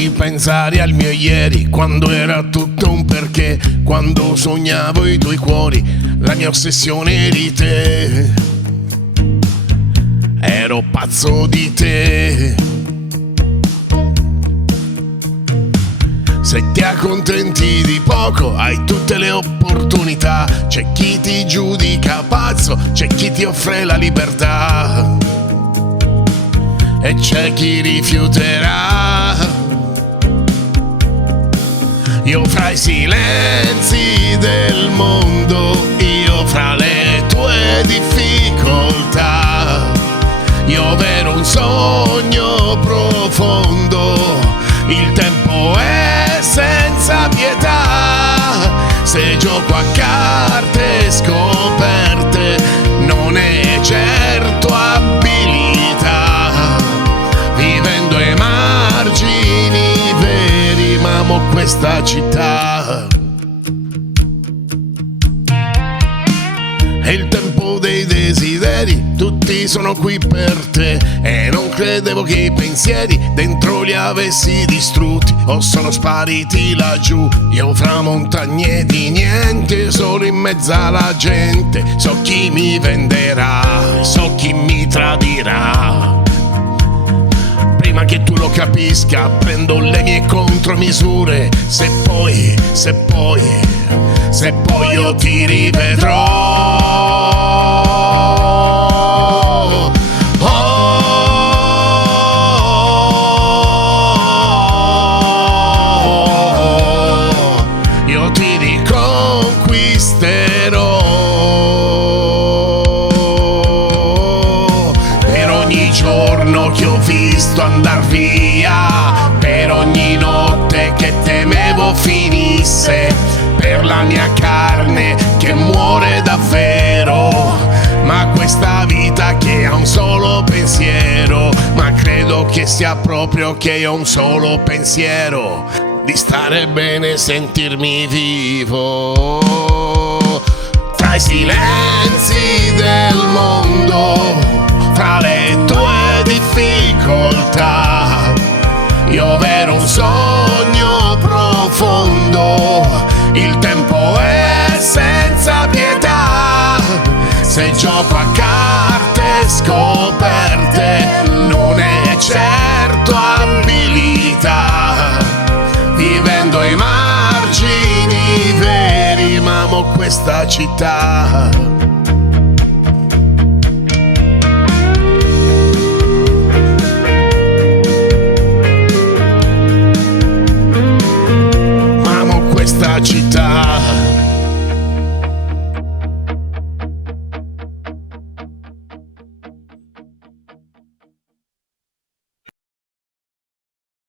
ripensare al mio ieri, quando era tutto un perché, quando sognavo i tuoi cuori, la mia ossessione eri te. Ero pazzo di te. Se ti accontenti di poco, hai tutte le opportunità. C'è chi ti giudica pazzo, c'è chi ti offre la libertà e c'è chi rifiuterà. Io fra i silenzi del mondo, io fra le tue difficoltà, io avere un sogno profondo, il tempo è senza pietà. Se gioco a carte scoperte non è certo abilità, vivendo ai margini veri, ma amo questa città. È il tempo dei desideri, tutti sono qui per te, e non credevo che i pensieri dentro li avessi distrutti o sono spariti laggiù. Io fra montagne di niente, solo in mezzo alla gente, so chi mi venderà, so chi mi tradirà. Prima che tu lo capisca, prendo le mie contromisure. Se poi io ti rivedrò, io ti riconquisterò. Per ogni giorno che ho visto andar via, per ogni notte che temevo finisse, per la mia carne che muore davvero, ma questa vita che ha un solo pensiero. Ma credo che sia proprio che ho un solo pensiero, di stare bene e sentirmi vivo. Tra i silenzi del mondo, fra le tue difficoltà, io avere un sogno profondo, il tempo è senza pietà. Se gioco a carte scoperte non è certo abilità, vivendo ai margini veri, ma amo questa città. Amo questa città.